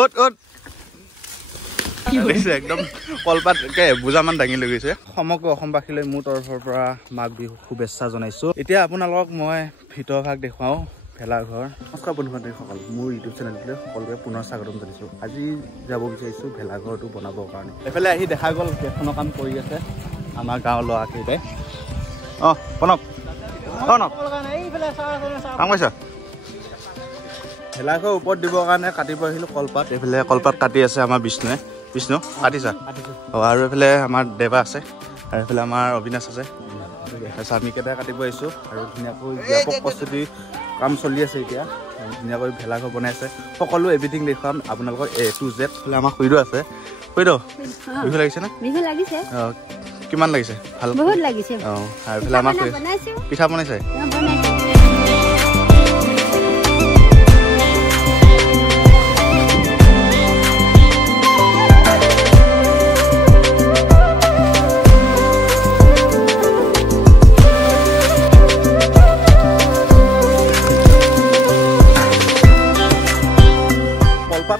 ওট ওট একদম কলপাতকে বুজামান দাঙি লৈ গৈছে সমগ্ৰ অসমবাসীলৈ মোৰ তৰফৰ পৰা মাঘ বিহু শুভেচ্ছা জনাইছো এতিয়া আপোনালোকক মই ভিতৰভাগ দেখুৱাও ভেলাঘৰ নমস্কাৰ বন্ধু-বান্ধৱীসকল মোৰ ইউটিউব চেনেলটোলৈ সকলোকে পুনৰ স্বাগতম জনাইছো আজি যাব বিচাৰিছো ভেলাঘৰটো বনাবৰ কাৰণে এফালে আহি দেখা গ'ল কেইখনৰ কাম কৰি আছে আমাৰ গাঁৱৰ ল'ৰাকেইটাই প্ৰণৱ কাম কৰিছা ভেলাঘৰ ওপৰত দিবৰ কাৰণে কাটিব আহিলোঁ কলপাত এইফালে কলপাত কাটি আছে আমাৰ বিষ্ণু কাটিছা আৰু এইফালে আমাৰ দেৱা আছে আৰু এইফালে আমাৰ অবিনাশ আছে আমি কেইটাই কাটিব আহিছোঁ আৰু ধুনীয়াকৈ ব্যাপক প্ৰস্তুতি কাম চলি আছে এতিয়া ধুনীয়াকৈ ভেলাঘৰ বনাই আছে সকলো এভৰিথিং দেখুৱাম আপোনালোকৰ A to Z এইফালে আমাৰ খুইদৌ আছে খুইদৌ বিহু লাগিছে না বিহু লাগিছে কিমান লাগিছে ভাল বহুত লাগিছে আৰু এইফালে আমাৰ পিঠা বনাইছে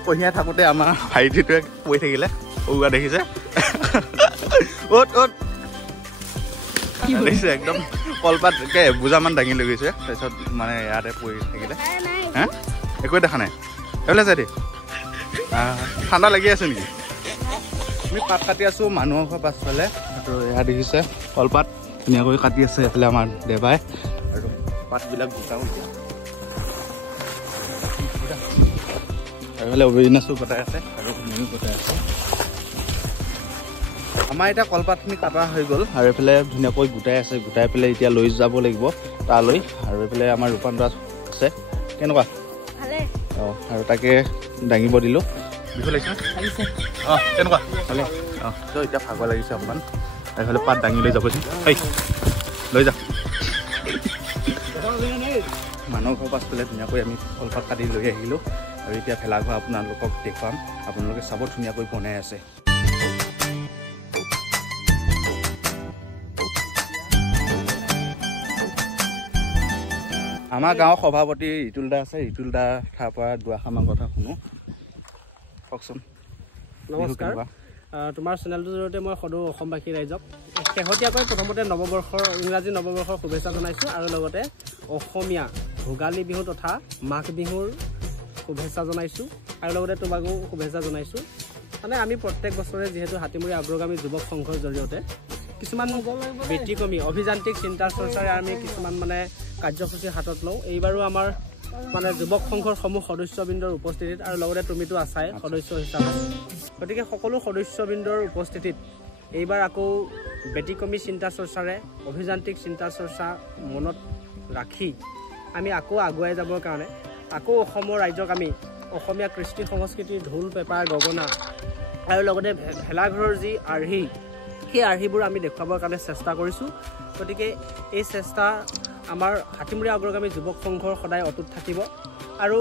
কঢ়িয়াই থাকোঁতে আমাৰ ভাইটিটোৱে পৰি থাকিলে উৰুৱা দেখিছে ওট ওট দেখিছে একদম কলপাতকে বুজামান দাঙি লৈ গৈছে তাৰপিছত মানে ইয়াতে পৰি থাকিলে হে একোৱে দেখা নাই এইফালে যাই দেই ঠাণ্ডা লাগি আছে নেকি আমি পাত কাটি আছোঁ মানুহৰ ঘৰ পাছফালে আৰু এয়া দেখিছে কলপাত ধুনীয়াকৈ কাটি আছে এইফালে আমাৰ দেৱাই আৰু পাতবিলাক গোটাও এতিয়া এইফালে অবিনাশো গোটাই আছে আৰু ময়ো গোটাই আছে আমাৰ এতিয়া কলপাতখিনি কাটা হৈ গ'ল আৰু এইফালে ধুনীয়াকৈ গোটাই আছে গোটাই পেলাই এতিয়া লৈ যাব লাগিব তালৈ আৰু এইফালে আমাৰ ৰূপান্তৰ আছে কেনেকুৱা আৰু তাকে দাঙিব দিলোঁ বিহু লাগিছে কেনেকুৱা ভালে এতিয়া ভাগৰ লাগিছে অকণমান এইফালে পাত দাঙি লৈ যাবচোন লৈ যা মানুহৰ ঘৰ পাছফালে ধুনীয়াকৈ আমি কলপাত কাটি লৈ আহিলোঁ আৰু এতিয়া ভেলাঘৰ আপোনালোকক দেখুৱাম আপোনালোকে চাব ধুনীয়াকৈ বনাই আছে আমাৰ গাঁৱৰ সভাপতি ৰিতুল দা আছে ৰিতুল দা তাৰ পৰা দুআষাৰমান কথা শুনো কওকচোন নমস্কাৰ তোমাৰ চেনেলটোৰ জৰিয়তে মই সদৌ অসমবাসী ৰাইজক শেহতীয়াকৈ প্ৰথমতে ইংৰাজী নৱবৰ্ষৰ শুভেচ্ছা জনাইছোঁ আৰু লগতে অসমীয়া ভোগালী বিহু তথা মাঘ বিহুৰ শুভেচ্ছা জনাইছোঁ আৰু লগতে তোমাকো শুভেচ্ছা জনাইছোঁ মানে আমি প্ৰত্যেক বছৰে যিহেতু হাতীমুৰি অগ্ৰগামী যুৱক সংঘৰ জৰিয়তে কিছুমান ব্যতিক্ৰমী অভিযান্ত্ৰিক চিন্তা চৰ্চাৰে আমি কিছুমান মানে কাৰ্যসূচী হাতত লওঁ এইবাৰো আমাৰ মানে যুৱক সংঘৰ সমূহ সদস্যবৃন্দৰ উপস্থিতিত আৰু লগতে তুমিতো আছাই সদস্য হিচাপে গতিকে সকলো সদস্যবৃন্দৰ উপস্থিতিত এইবাৰ আকৌ ব্যতিক্ৰমী চিন্তা চৰ্চাৰে অভিযান্ত্ৰিক চিন্তা চৰ্চা মনত ৰাখি আমি আকৌ আগুৱাই যাবৰ কাৰণে আকৌ অসমৰ ৰাইজক আমি অসমীয়া কৃষ্টি সংস্কৃতিৰ ঢোল পেঁপা গগনা আৰু লগতে ভেলাঘৰৰ যি আৰ্হি সেই আৰ্হিবোৰ আমি দেখুৱাবৰ কাৰণে চেষ্টা কৰিছোঁ গতিকে এই চেষ্টা আমাৰ হাতীমুৰি অগ্ৰগামী যুৱক সংঘৰ সদায় অটুট থাকিব আৰু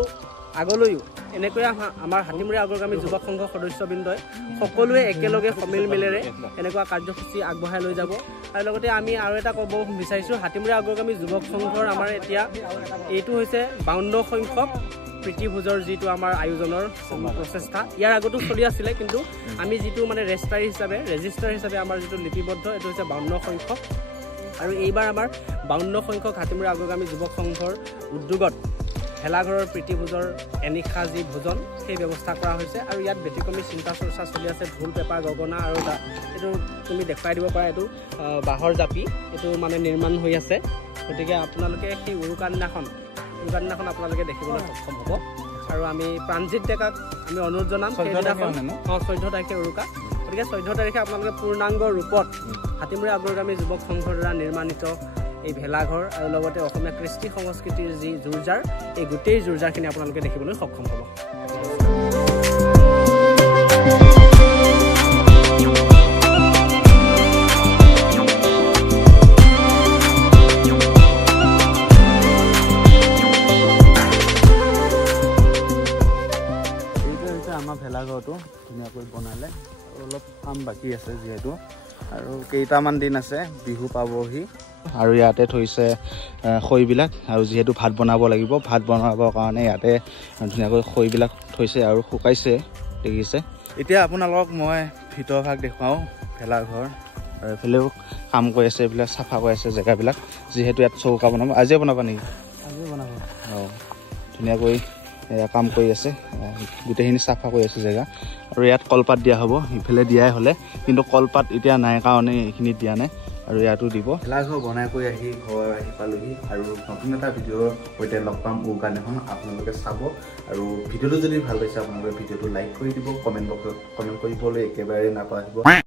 আগলৈও এনেকৈ আমাৰ হাতীমুৰি অগ্ৰগামী যুৱক সংঘৰ সদস্যবৃন্দই সকলোৱে একেলগে সমিল মিলেৰে এনেকুৱা কাৰ্যসূচী আগবঢ়াই লৈ যাব আৰু লগতে আমি আৰু এটা ক'ব বিচাৰিছোঁ হাতীমুৰি অগ্ৰগামী যুৱক সংঘৰ আমাৰ এতিয়া এইটো হৈছে 52 সংখ্যক প্ৰীতিভোজৰ যিটো আমাৰ আয়োজনৰ প্ৰচেষ্টা ইয়াৰ আগতো চলি আছিলে কিন্তু আমি যিটো মানে ৰেজিষ্টাৰ হিচাপে আমাৰ যিটো লিপিবদ্ধ এইটো হৈছে 52 সংখ্যক আৰু এইবাৰ আমাৰ 52 সংখ্যক হাতীমুৰি অগ্ৰগামী যুৱক সংঘৰ উদ্যোগত ভেলাঘৰৰ প্ৰীতিভোজৰ এনিশা যি ভোজন সেই ব্যৱস্থা কৰা হৈছে আৰু ইয়াত ব্যতিক্ৰমী চিন্তা চৰ্চা চলি আছে ঢোল পেঁপা গগনা আৰু এইটো তুমি দেখুৱাই দিব পাৰা এইটো বাঁহৰ জাপি এইটো মানে নিৰ্মাণ হৈ আছে গতিকে আপোনালোকে সেই উৰুকাৰ দিনাখন আপোনালোকে দেখিবলৈ সক্ষম হ'ব আৰু আমি প্ৰাণজিৎ ডেকাক আমি অনুৰোধ জনাম সেইদিনাখন 14 তাৰিখে উৰুকা গতিকে 14 তাৰিখে আপোনালোকে পূৰ্ণাংগ ৰূপত হাতীমুৰি অগ্ৰগামী যুৱক সংঘৰ দ্বাৰা নিৰ্মাণিত এই ভেলাঘৰ আৰু লগতে অসমীয়া কৃষ্টি সংস্কৃতিৰ যি জোৰজাৰ এই গোটেই জোৰজাৰখিনি আপোনালোকে দেখিবলৈ সক্ষম হ'ব আমাৰ ভেলাঘৰটো ধুনীয়াকৈ বনালে অলপ কাম বাকী আছে যিহেতু আৰু কেইটামান দিন আছে বিহু পাবহি আৰু ইয়াতে থৈছে খৈবিলাক আৰু যিহেতু ভাত বনাব লাগিব ভাত বনাবৰ কাৰণে ইয়াতে ধুনীয়াকৈ খৈবিলাক থৈছে আৰু শুকাইছে দেখিছে এতিয়া আপোনালোকক মই ভিতৰ ভাগ দেখুৱাওঁ ভেলাঘৰ আৰু এইফালেও কাম কৰি আছে এইবিলাক চাফা কৰি আছে জেগাবিলাক যিহেতু ইয়াত চৌকা বনাব আজিয়ে বনাবা নেকি আজি বনাব অঁ ধুনীয়াকৈ কাম কৰি আছে গোটেইখিনি চাফা কৰি আছে জেগা আৰু ইয়াত কলপাত দিয়া হ'ব ইফালে দিয়াই হ'লে কিন্তু কলপাত এতিয়া নাই কাৰণে এইখিনিত দিয়া নাই আৰু ইয়াতো দিব ভেলাঘৰ বনাই কৰি আহি ঘৰ আহি পালোহি আৰু নতুন এটা ভিডিঅ'ৰ সৈতে লগ পাম উগান এখন আপোনালোকে চাব আৰু ভিডিঅ'টো যদি ভাল পাইছে আপোনালোকে ভিডিঅ'টো লাইক কৰি দিব কমেণ্ট কৰিবলৈ একেবাৰে নাপাহৰিব